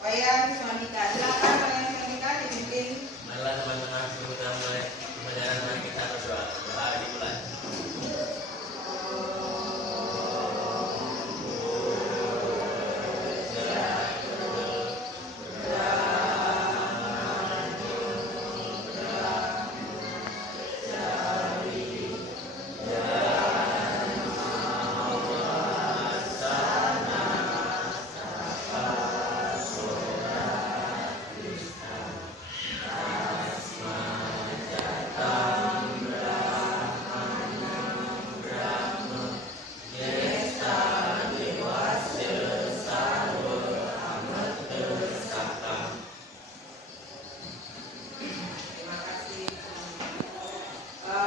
Wayan Sonika. Silakan Wayan Sonika dipimpin. Marilah teman-teman kita mulai pembelajaran kita berdoa. Doa dimulai.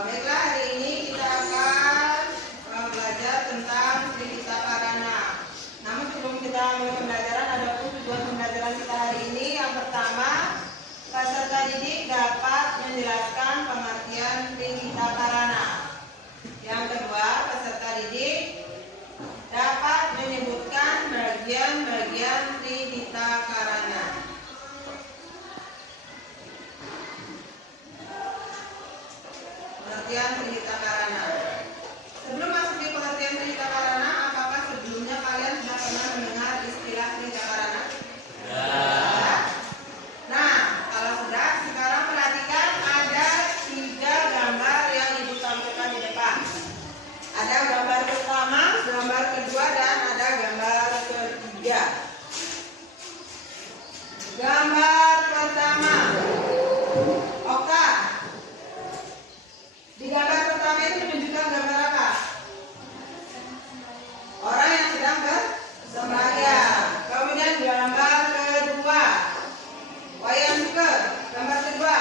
Baiklah, hari ini kita akan belajar tentang Trihita Karana. Namun sebelum kita mulai pembelajaran, ada tujuan pembelajaran kita hari ini. Yang pertama, peserta didik dapat menjelaskan pengertian Trihita Karana. Yang kedua, peserta didik dapat menyebutkan bagian-bagian Trihita Karana. Pengertian Trihita Karana. Sebelum masuk di pengertian Trihita Karana, apakah sebelumnya kalian sudah pernah mendengar istilah Trihita Karana? Ya. Nah, kalau sudah, sekarang perhatikan ada 3 gambar yang ibu tampilkan di depan. Ada gambar pertama, gambar kedua, dan ada gambar ketiga. Gambar pertama. Oka. Di gambar pertama itu menunjukkan gambar apa? Orang yang sedang bersembahyang. Kemudian gambar kedua. Wayang juga. Gambar kedua.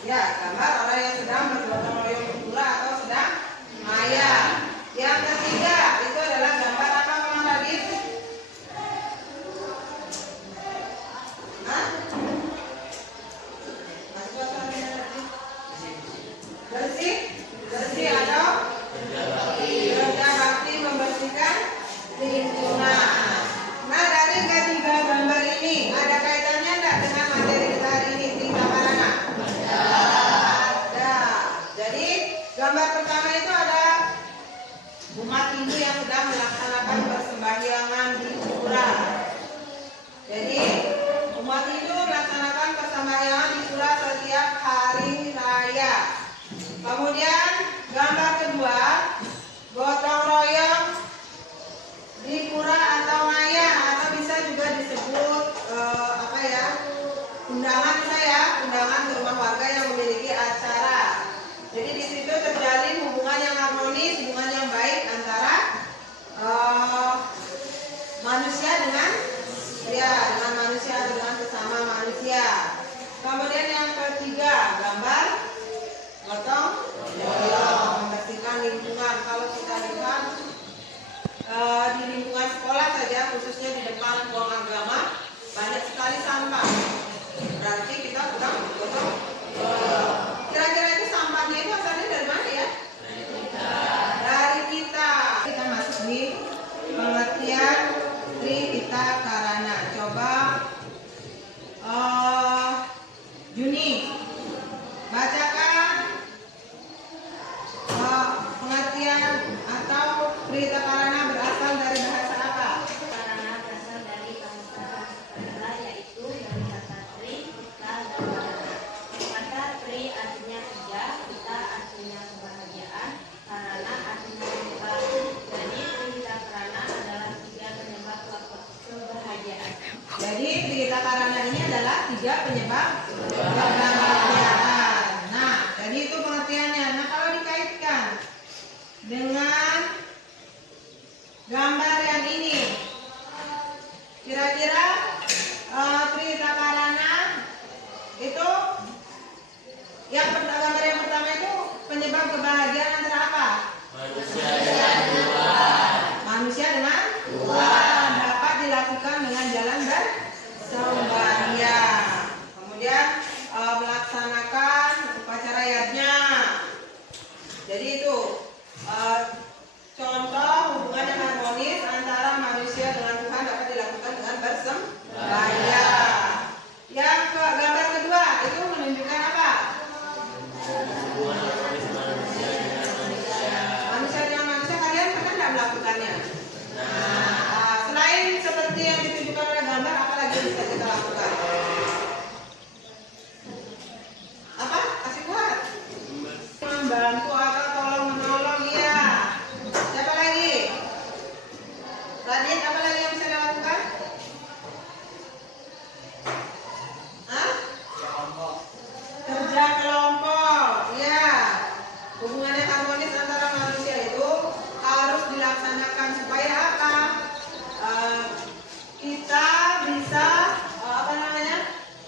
Ya, gambar orang yang sedang bergotong royong bergula atau sedang mayang. Yang ketiga itu adalah gambar apa, Mama Radit? Hah? Bersih, bersih atau kerja bakti membersihkan lingkungan. Nah, dari ketiga gambar ini ada kaitannya enggak dengan materi kita hari ini, Trihita Karana? Ada. Jadi gambar pertama itu ada umat Hindu yang sedang melaksanakan persembahyangan di pura. Jadi umat Hindu melaksanakan persembahyangan di pura setiap hari raya. Kemudian gambar kedua, gotong royong di pura atau maya, atau bisa juga disebut undangan undangan ke rumah warga yang memiliki acara. Jadi di situ terjalin hubungan yang harmonis, hubungan yang baik antara manusia dengan manusia, dengan sesama manusia. Kemudian yang ketiga, gambar gotong royong membersihkan lingkungan. Kalau kita lihat di lingkungan sekolah saja, khususnya di depan ruang agama, banyak sekali sampah. Berarti kita kurang gotong royong. Kira-kira itu sampahnya itu asalnya dari mana ya? Dari kita. Kita masuk di pengertian Trihita Karana. Coba Juni bacakan pengertian atau Trihita Karana berasal dari bahasa apa? Karana berasal dari bahasa Sanskrit, yaitu dari kata tri, kita, dan karana. Kata tri artinya 3, kita artinya kebahagiaan, karana artinya penyebab. Jadi Trihita Karana adalah 3 penyebab kebahagiaan. Jadi Trihita Karana ini adalah 3 penyebab kebahagiaan. Nah, jadi itu pengertiannya. Nah, kalau dikaitkan dengan gambar yang ini, Manusia dengan Tuhan dapat dilakukan dengan jalan bersembahyang. Kemudian melaksanakan upacara yajna. Jadi itu contoh hubungan yang harmonis antara manusia dengan Tuhan dapat dilakukan dengan bersembahyang. Yang gambar kedua itu menunjukkan apa? Manusia dengan manusia, kalian pernah tidak melakukannya? Nah, selain seperti yang ditunjukkan oleh gambar, apa lagi yang bisa kita lakukan? Apa? Kasih kuat. Membantu atau tolong menolong, ya. Siapa lagi? Radit, apa lagi yang bisa dilakukan? Hah? Kerja kelompok, ya. Hubungan yang harmonis antara manusia itu harus dilaksanakan supaya apa? Kita bisa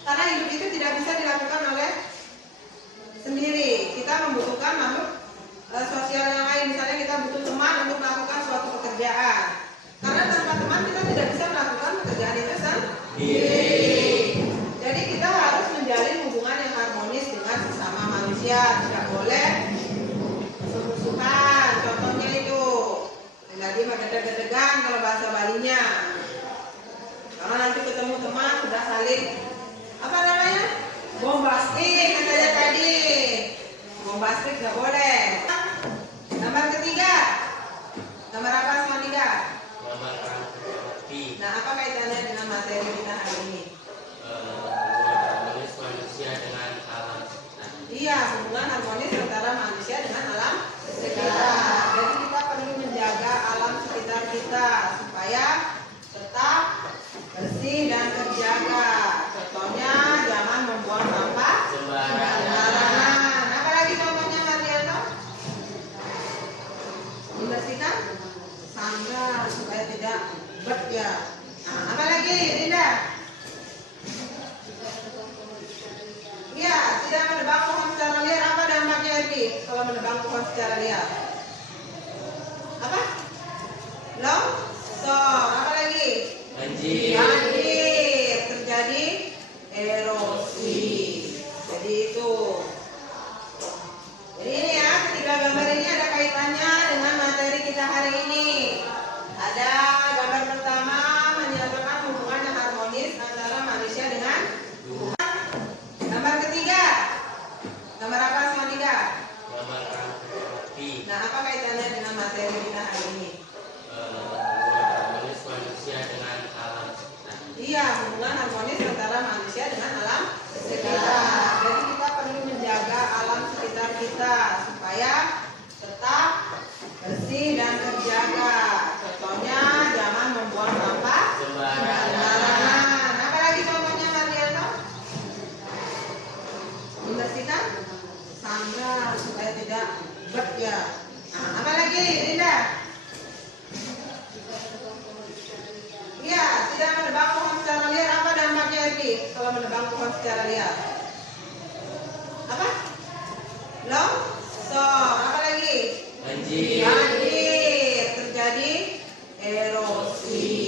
karena hidup itu tidak bisa dilakukan oleh sendiri. Kita membutuhkan makhluk sosial yang lain. Misalnya kita butuh teman untuk melakukan suatu pekerjaan. Karena tanpa teman kita tidak bisa melakukan pekerjaan itu sendiri. Jadi kita harus menjalin hubungan yang harmonis dengan sesama manusia. Tidak boleh musuh-musuhan. Contohnya itu tadi gede-gedegan kalau bahasa Balinya. Karena nanti ketemu teman sudah saling apa namanya? Bombastik katanya tadi. Bombastik nggak boleh. Gambar ketiga. Gambar apa semua tiga? Gambar api. Nah, apa kaitannya dengan materi kita hari ini? Harmonis manusia dengan alam sekitar. Iya, hubungan harmonis antara manusia dengan alam sekitar. Jadi kita perlu menjaga alam sekitar kita supaya tetap bersih dan terjaga. Contohnya jangan membuang sampah sembarangan. Apalagi contohnya Mardianto? Membersihkan sanggar supaya tidak bet ya. Nah, apalagi Dinda? Iya, tidak menebang pohon secara liar. Apa dampaknya Erdi kalau menebang pohon secara liar? Apa? Longsor. Apa lagi? Banjir. Banjir. Terjadi erosi. Jadi itu. Jadi ini ya, ketiga gambar ini ada kaitannya dengan materi kita hari ini. Ada gambar pertama menyatakan hubungan yang harmonis antara manusia dengan Tuhan. Gambar ketiga. Gambar apa semua tiga? Gambar api. Nah, apa kaitannya dengan materi kita hari ini? Harmonis manusia dengan alam sekitar. Iya, hubungan harmonis antara manusia dengan alam sekitar. Jadi kita perlu menjaga alam sekitar kita supaya tetap bersih dan terjaga. Contohnya jangan membuang sampah sembarangan. Apalagi contohnya Mardianto? Membersihkan sanggar supaya tidak bet ya. Nah, apalagi Dinda? Iya, tidak menebang pohon secara liar. Apa dampaknya Erdi kalau menebang pohon secara liar? Apa? Longsor. Apa lagi? Banjir. Banjir. Terjadi erosi.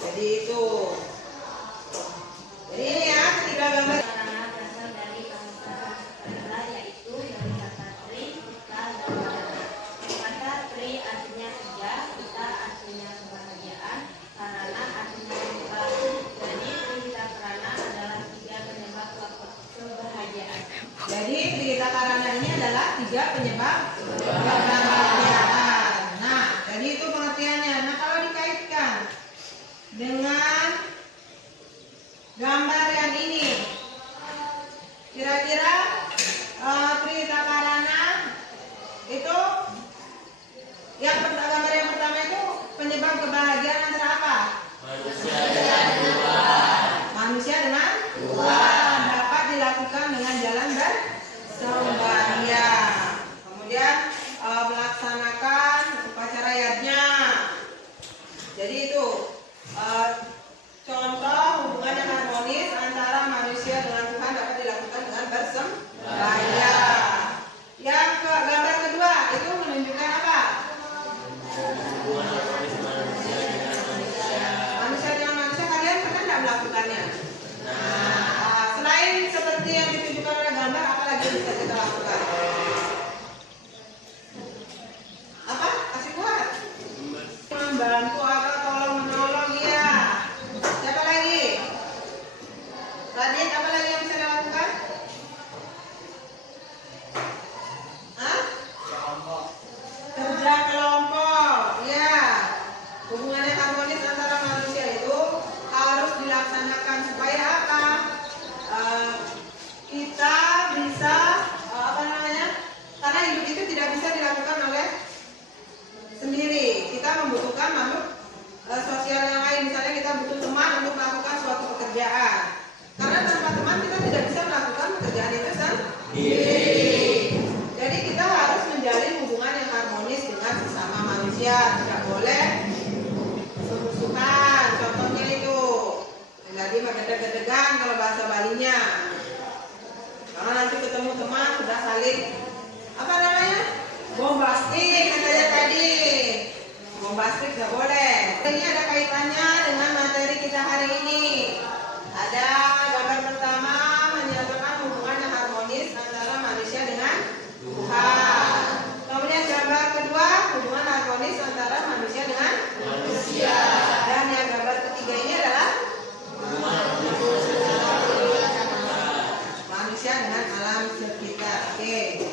Jadi itu. Jadi ini ya ketiga gambar. Karena berasal dari bahasa Sunda, yaitu dari kata tri, kita, dan badana. Kata tri artinya tiga, kita artinya kebahagiaan, karena artinya penyebab. Jadi trihita karana adalah tiga penyebab kebahagiaan. Jadi trihita karana ini adalah tiga penyebab kebahagiaan. Nah, jadi itu pengertiannya. Nah, kalau dikaitkan dengan gambar yang ini, kira-kira trihita karana itu gambar yang pertama itu penyebab kebahagiaan antara apa? Manusia dengan Tuhan. Manusia dengan Tuhan dapat dilakukan dengan jalan bersembahyang. Kemudian melaksanakan upacara yajna. Jadi itu contoh hubungan yang harmonis antara manusia dengan Tuhan dapat dilakukan dengan bersembahyang. Yang gambar kedua itu menunjukkan apa? membantu atau tolong menolong ya. Siapa lagi? Radit, apa lagi yang bisa dilakukan? Hah? Kerja kelompok, ya. Hubungannya harmonis antara manusia itu harus dilaksanakan supaya apa? Kita bisa karena hidup itu tidak bisa dilakukan oleh sendiri. Kita membutuhkan makhluk sosial yang lain. Misalnya kita butuh teman untuk melakukan suatu pekerjaan. Karena tanpa teman kita tidak bisa melakukan pekerjaan itu sendiri. Jadi kita harus menjalin hubungan yang harmonis dengan sesama manusia. Tidak boleh musuh-musuhan. Contohnya itu jadi gede-gedegan kalau bahasa Balinya. Karena nanti ketemu teman sudah saling apa namanya? Bombastik katanya tadi. Bombastik nggak boleh. Ini ada kaitannya dengan materi kita hari ini. Ada gambar pertama menyatakan hubungan yang harmonis antara manusia dengan Tuhan. Kemudian gambar kedua hubungan harmonis antara manusia dengan manusia. Dan yang gambar ketiga ini adalah manusia dengan alam sekitar. Oke.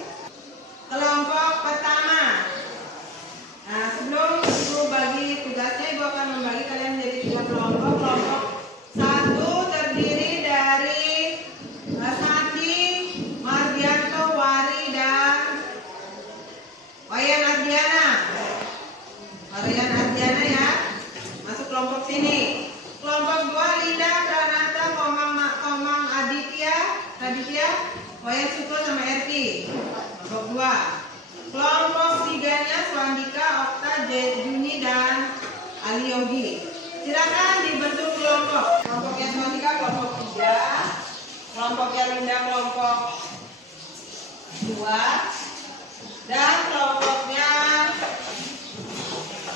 Kelompok pertama. Nah, sebelum Ibu bagi tugasnya, Ibu akan membagi kalian menjadi 3 kelompok. Kelompok 1 terdiri dari Sati, Mardianto, Wari, dan Wayan Ardiana. Wayan Ardiana ya, masuk kelompok sini. Kelompok 2 Linda, Pranata, Komang Aditya, Wayan Suko sama Erti. Kelompok 2. Kelompok 3-nya Swandika, Okta, Juni, dan Ali Yogi. Silakan dibentuk kelompok. Kelompoknya Swandika kelompok 3, kelompoknya Linda kelompok 2, dan kelompoknya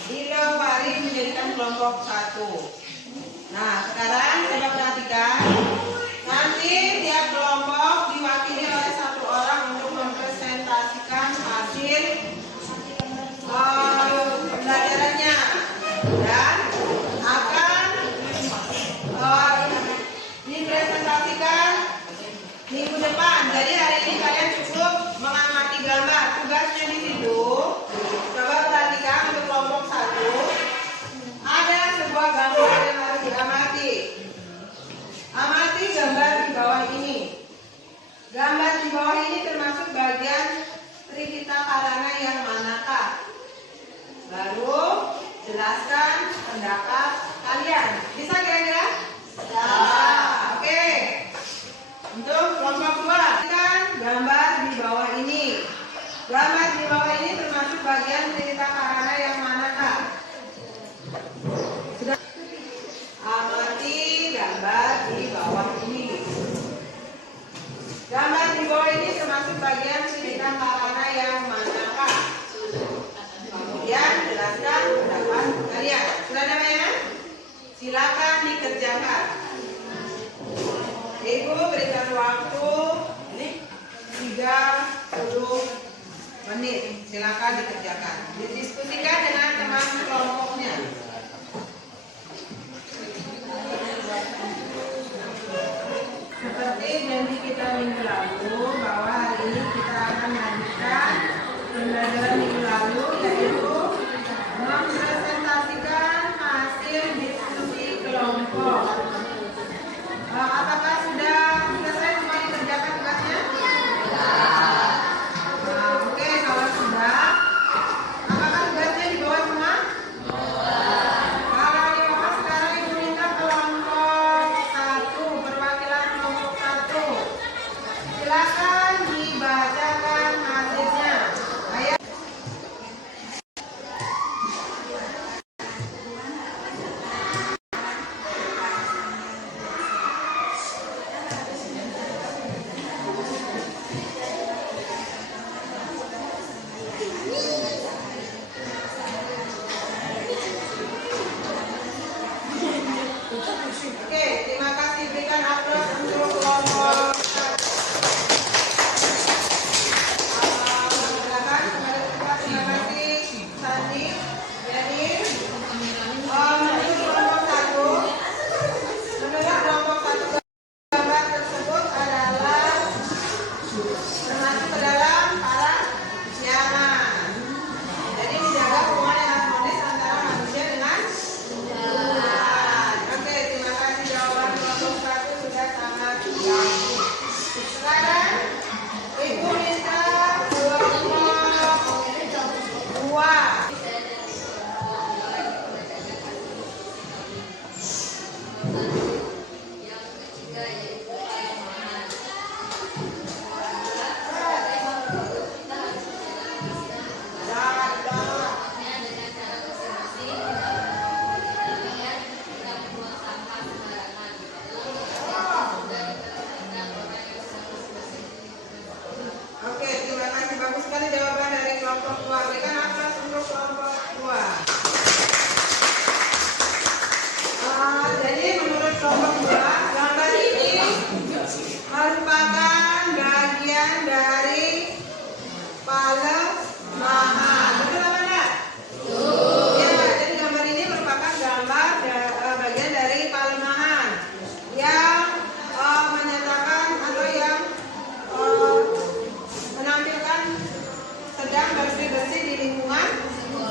Ilo Wari menjadikan kelompok 1. Nah, sekarang coba perhatikan. Nanti tiap kelompok diwakili oleh 1 orang untuk mempresentasikan hasil pembelajarannya dan akan dipresentasikan minggu depan. Jadi hari ini kalian cukup mengamati gambar. Tugasnya di situ, coba perhatikan untuk kelompok 1 ada sebuah gambar yang harus diamati. Amati gambar di bawah ini. Gambar di bawah ini termasuk bagian Trihita Karana yang manakah? Lalu jelaskan pendapat kalian. Bisa kira-kira? Ya. Oke. Untuk kelompok 2, kan gambar di bawah ini. Gambar di bawah ini termasuk bagian Trihita Karana yang manakah? Sudah. Amati gambar di bawah ini. Gambar di bawah ini termasuk bagian Trihita Karana yang manakah? Kemudian jelaskan pendapat kalian. Sudah namanya? Silakan dikerjakan. Ibu berikan waktu 30 menit. Silakan dikerjakan. Didiskusikan dengan teman kelompoknya. Seperti janji kita minggu lalu bahwa hari ini kita akan melanjutkan pembelajaran minggu lalu, yaitu mempresentasikan hasil diskusi kelompok. Apakah sudah selesai semua dikerjakan tugasnya? Oke, kalau sudah, apakah tugasnya di bawah semua? kelompok 2, gambar ini merupakan bagian dari pelemahan. Betul apa enggak? Ya, jadi gambar ini merupakan bagian dari pelemahan yang menyatakan atau yang menampilkan sedang bersih-bersih di lingkungan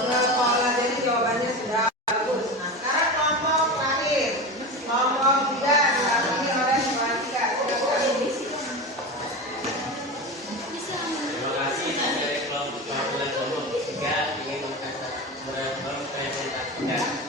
sekolah. Jadi jawabannya sudah bagus. Nah, sekarang kelompok terakhir, kelompok 3 diwakili oleh Swastika. Silakan. Terima kasih. Dari kelompok 3 ingin presentasikan